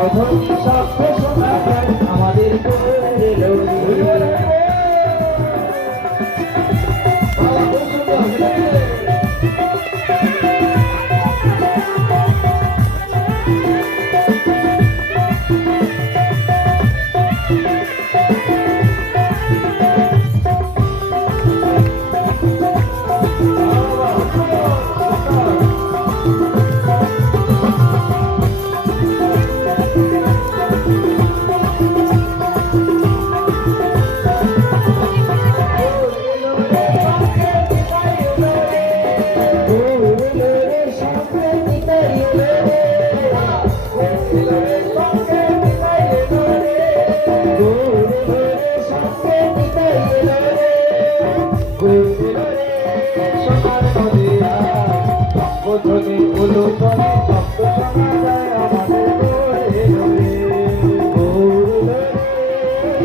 শঙ্খধ্বনি শব্দ শোনা যায় আমাদের কোলে লোরে। শঙ্খধ্বনি উলুধ্বনি শব্দ শোনা যায় আমাদের কোলে লোরে।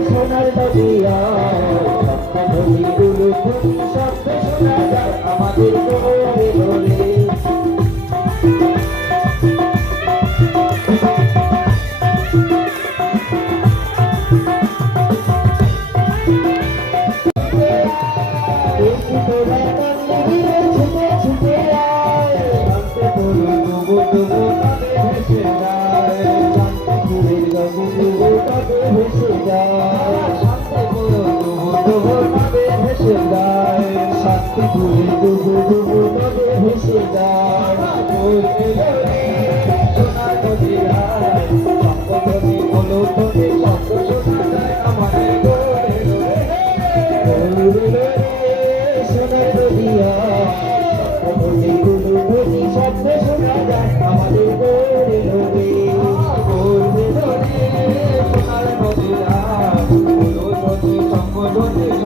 সোনার নদিয়া শঙ্খধ্বনি উলুধ্বনি শব্দ শোনা যায় আমাদের কোলে লোরে। শান্তিপুরে ডুবু ডুবু নদে ভেসে যায় সোনার নদীরায় শঙ্খধ্বনি উলুধ্বনি শব্দ শোনা যায় আমাদের কোলে লোরে।